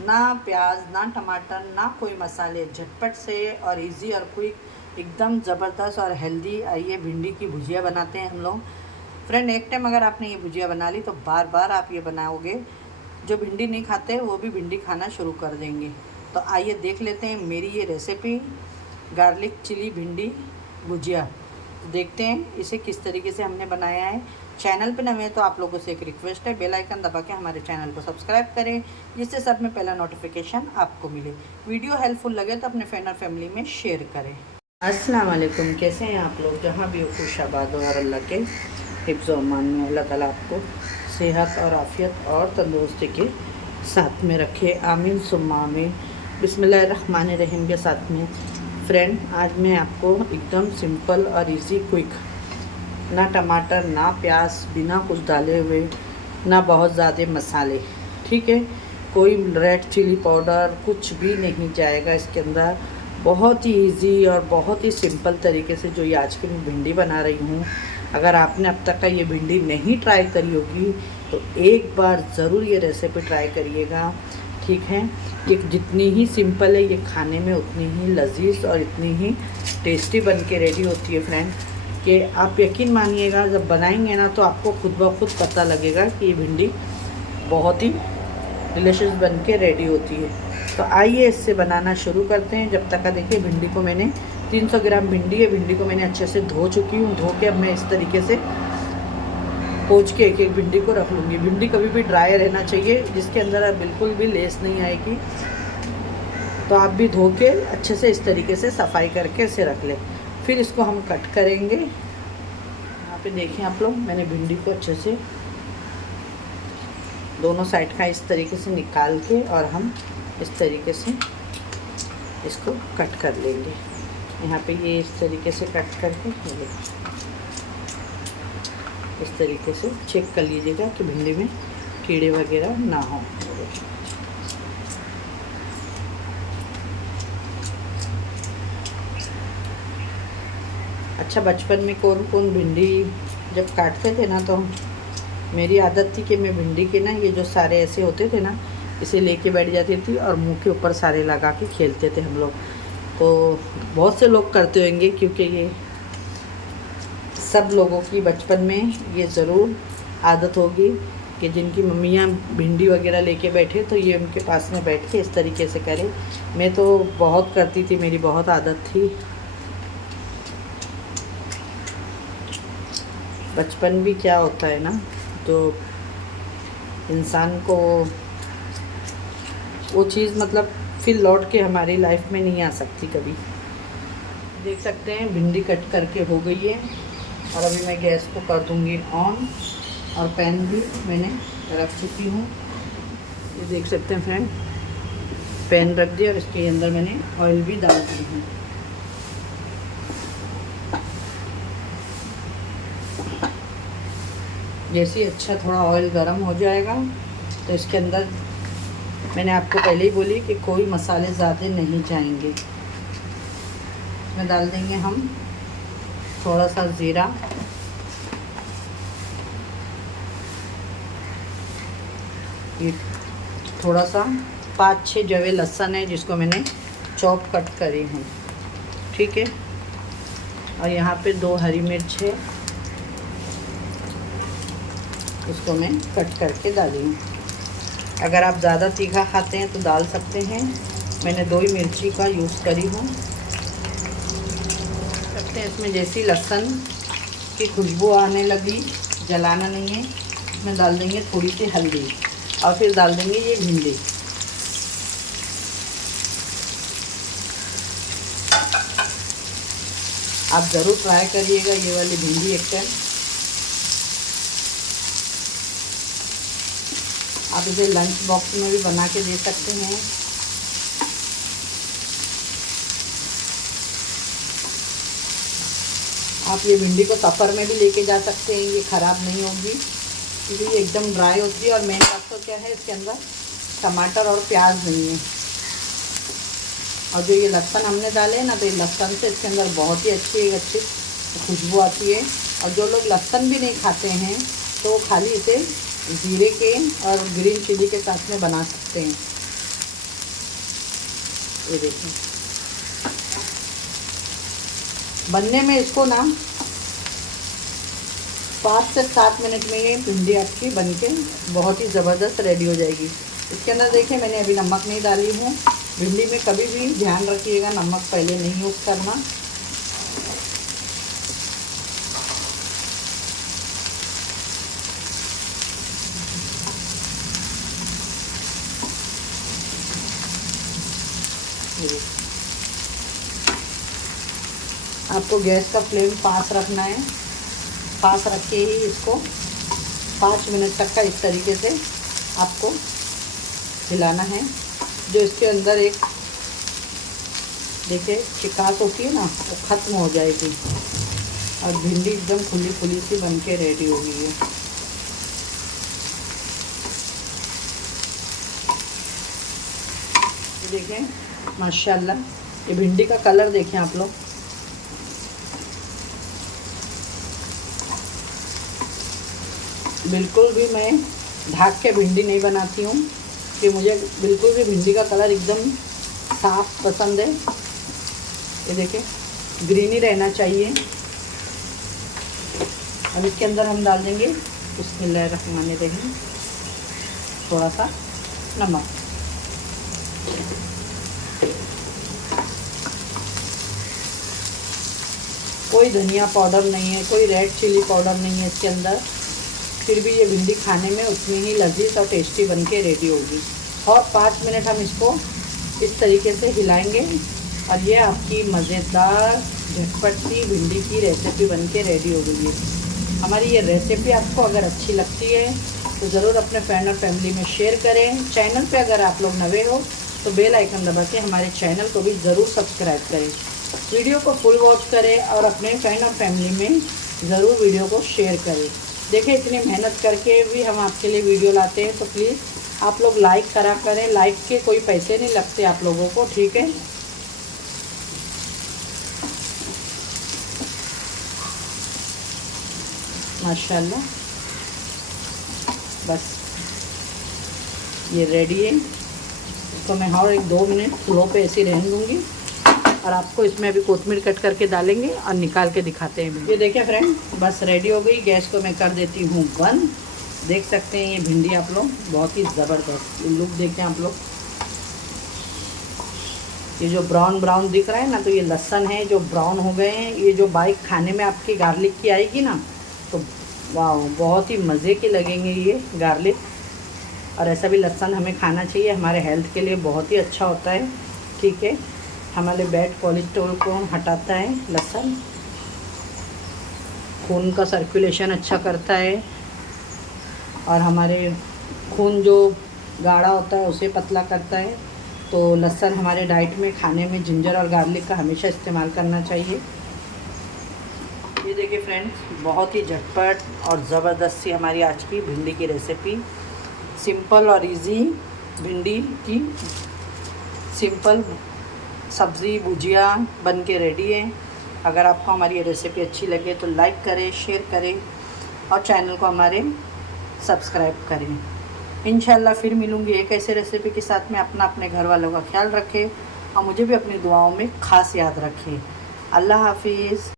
ना प्याज ना टमाटर ना कोई मसाले, झटपट से और इजी और क्विक, एकदम ज़बरदस्त और हेल्दी। आइए भिंडी की भुजिया बनाते हैं हम लोग। फ्रेंड, एक टाइम अगर आपने ये भुजिया बना ली तो बार बार आप ये बनाओगे। जो भिंडी नहीं खाते वो भी भिंडी खाना शुरू कर देंगे। तो आइए देख लेते हैं मेरी ये रेसिपी, गार्लिक चिली भिंडी भुजिया। देखते हैं इसे किस तरीके से हमने बनाया है। चैनल पे नए हैं तो आप लोगों से एक रिक्वेस्ट है, बेल आइकन दबा के हमारे चैनल को सब्सक्राइब करें, जिससे सब में पहला नोटिफिकेशन आपको मिले। वीडियो हेल्पफुल लगे तो अपने फ्रेंड और फैमिली में शेयर करें। अस्सलाम वालेकुम, कैसे हैं आप लोग? जहाँ भी हो खुश आबाद और अल्लाह के हिफ्ज़ व अमान में अल्लाह ताला आपको सेहत और आफ़ियत और तंदुरुस्ती के साथ में रखे, आमीन सुम्मा आमीन। बिस्मिल्लाहिर्रहमानिर्रहीम के साथ में फ्रेंड, आज मैं आपको एकदम सिंपल और इजी क्विक, ना टमाटर ना प्याज, बिना कुछ डाले हुए, ना बहुत ज़्यादा मसाले, ठीक है, कोई रेड चिली पाउडर कुछ भी नहीं जाएगा इसके अंदर। बहुत ही इजी और बहुत ही सिंपल तरीके से जो ये आज की मैं भिंडी बना रही हूँ। अगर आपने अब तक का ये भिंडी नहीं ट्राई करी होगी तो एक बार ज़रूर ये रेसिपी ट्राई करिएगा, ठीक है। ये जितनी ही सिंपल है ये खाने में उतनी ही लजीज और इतनी ही टेस्टी बन के रेडी होती है फ्रेंड, कि आप यकीन मानिएगा जब बनाएंगे ना तो आपको खुद ब खुद पता लगेगा कि ये भिंडी बहुत ही डिलीशियस बन के रेडी होती है। तो आइए इससे बनाना शुरू करते हैं। जब तक का देखिए भिंडी को मैंने 300 ग्राम भिंडी है, भिंडी को मैंने अच्छे से धो चुकी हूँ। धो के अब मैं इस तरीके से पोंछ के एक एक भिंडी को रख लूँगी। भिंडी कभी भी ड्राई रहना चाहिए, जिसके अंदर बिल्कुल भी लेस नहीं आएगी। तो आप भी धो के अच्छे से इस तरीके से सफाई करके इसे रख लें। फिर इसको हम कट करेंगे। यहाँ पे देखें आप लोग, मैंने भिंडी को अच्छे से दोनों साइड का इस तरीके से निकाल के और हम इस तरीके से इसको कट कर लेंगे। यहाँ पे ये इस तरीके से कट करके इस तरीके से चेक कर लीजिएगा कि भिंडी में कीड़े वगैरह ना हो। अच्छा, बचपन में कौन कौन भिंडी जब काटते थे ना तो मेरी आदत थी कि मैं भिंडी के ना ये जो सारे ऐसे होते थे ना, इसे लेके बैठ जाती थी और मुंह के ऊपर सारे लगा के खेलते थे हम लोग। तो बहुत से लोग करते होंगे, क्योंकि ये सब लोगों की बचपन में ये ज़रूर आदत होगी कि जिनकी मम्मियाँ भिंडी वगैरह लेके बैठे तो ये उनके पास में बैठ के इस तरीके से करें। मैं तो बहुत करती थी, मेरी बहुत आदत थी। बचपन भी क्या होता है ना, तो इंसान को वो चीज़ मतलब फिर लौट के हमारी लाइफ में नहीं आ सकती कभी। देख सकते हैं भिंडी कट करके हो गई है और अभी मैं गैस को कर दूंगी ऑन, और पैन भी मैंने रख चुकी हूँ। ये देख सकते हैं फ्रेंड, पैन रख दिया और इसके अंदर मैंने ऑयल भी डाल दी हूँ। जैसे ही अच्छा थोड़ा ऑयल गर्म हो जाएगा तो इसके अंदर मैंने आपको पहले ही बोली कि कोई मसाले ज़्यादा नहीं जाएंगे। इसमें डाल देंगे हम थोड़ा सा ज़ीरा, ये थोड़ा सा 5-6 जवे लहसुन है जिसको मैंने चॉप कट करी हूँ, ठीक है। और यहाँ पे 2 हरी मिर्च है, इसको मैं कट करके डाली हूँ। अगर आप ज़्यादा तीखा खाते हैं तो डाल सकते हैं, मैंने 2 ही मिर्ची का यूज़ करी हूँ। सकते हैं इसमें जैसी लहसुन की खुशबू आने लगी, जलाना नहीं है, इसमें डाल देंगे थोड़ी सी हल्दी और फिर डाल देंगे ये भिंडी। आप ज़रूर ट्राई करिएगा ये वाली भिंडी एक टाइम। आप इसे लंच बॉक्स में भी बना के दे सकते हैं। आप ये भिंडी को सफ़र में भी लेके जा सकते हैं, ये ख़राब नहीं होगी क्योंकि ये एकदम ड्राई होती है। और मेन बात तो क्या है, इसके अंदर टमाटर और प्याज नहीं है। और जो ये लहसुन हमने डाले हैं ना, तो ये लहसुन से इसके अंदर बहुत ही अच्छी खुशबू आती है। और जो लोग लहसुन भी नहीं खाते हैं तो खाली इसे ज़ीरे के और ग्रीन चिली के साथ में बना सकते हैं। ये देखिए बनने में इसको ना 5 से 7 मिनट में ये भिंडी आपकी बनके बहुत ही ज़बरदस्त रेडी हो जाएगी। इसके अंदर देखिए मैंने अभी नमक नहीं डाली हूँ। भिंडी में कभी भी ध्यान रखिएगा नमक पहले नहीं यूज़ करना। आपको गैस का फ्लेम पास रखना है। पास रख के ही इसको 5 मिनट तक का इस तरीके से आपको हिलाना है। जो इसके अंदर एक देखिए चिकास होती है ना वो ख़त्म हो जाएगी और भिंडी एकदम खुली खुली सी बन के रेडी हो गई है। देखें माशाल्लाह ये भिंडी का कलर देखें आप लोग। बिल्कुल भी मैं ढक के भिंडी नहीं बनाती हूँ कि मुझे बिल्कुल भी भिंडी का कलर एकदम साफ पसंद है। ये देखें ग्रीनी रहना चाहिए। अब इसके अंदर हम डाल देंगे बिस्मिल्लाहिर्रहमानिर्रहीम थोड़ा सा नमक। कोई धनिया पाउडर नहीं है, कोई रेड चिली पाउडर नहीं है इसके अंदर, फिर भी ये भिंडी खाने में उतनी ही लजीज और टेस्टी बन के रेडी होगी। और 5 मिनट हम इसको इस तरीके से हिलाएंगे और ये आपकी मज़ेदार झटपट सी भिंडी की रेसिपी बन के रेडी हो गई है। हमारी ये रेसिपी आपको अगर अच्छी लगती है तो ज़रूर अपने फ्रेंड और फैमिली में शेयर करें। चैनल पे अगर आप लोग नए हो तो बेल आइकन दबा के हमारे चैनल को भी ज़रूर सब्सक्राइब करें। वीडियो को फुल वॉच करें और अपने फ्रेंड और फैमिली में ज़रूर वीडियो को शेयर करें। देखिए इतनी मेहनत करके भी हम आपके लिए वीडियो लाते हैं तो प्लीज़ आप लोग लाइक करा करें। लाइक के कोई पैसे नहीं लगते आप लोगों को, ठीक है। माशाल्लाह बस ये रेडी है। इसको मैं और 1-2 मिनट स्लो पे ऐसे रहने दूँगी और आपको इसमें अभी कोतमीर कट करके डालेंगे और निकाल के दिखाते हैं। ये देखिए फ्रेंड बस रेडी हो गई। गैस को मैं कर देती हूँ बंद। देख सकते हैं ये भिंडी आप लोग बहुत ही ज़बरदस्त लुक देखें आप लोग। ये जो ब्राउन ब्राउन दिख रहा है ना तो ये लहसुन है जो ब्राउन हो गए हैं। ये जो बाइक खाने में आपकी गार्लिक की आएगी ना तो वाह बहुत ही मज़े की लगेंगे ये गार्लिक। और ऐसा भी लहसुन हमें खाना चाहिए, हमारे हेल्थ के लिए बहुत ही अच्छा होता है, ठीक है। हमारे बैड कोलेस्ट्रॉल को हटाता है लहसुन, खून का सर्कुलेशन अच्छा करता है और हमारे खून जो गाढ़ा होता है उसे पतला करता है। तो लहसुन हमारे डाइट में खाने में जिंजर और गार्लिक का हमेशा इस्तेमाल करना चाहिए। ये देखिए फ्रेंड्स बहुत ही झटपट और ज़बरदस्त सी हमारी आज की भिंडी की रेसिपी। सिंपल और इजी भिंडी की सिंपल सब्ज़ी भुजिया बन के रेडी है। अगर आपको हमारी ये रेसिपी अच्छी लगे तो लाइक करें, शेयर करें और चैनल को हमारे सब्सक्राइब करें। इंशाल्लाह फिर मिलूँगी एक ऐसे रेसिपी के साथ में। अपने घर वालों का ख्याल रखें और मुझे भी अपनी दुआओं में ख़ास याद रखें। अल्लाह हाफिज़।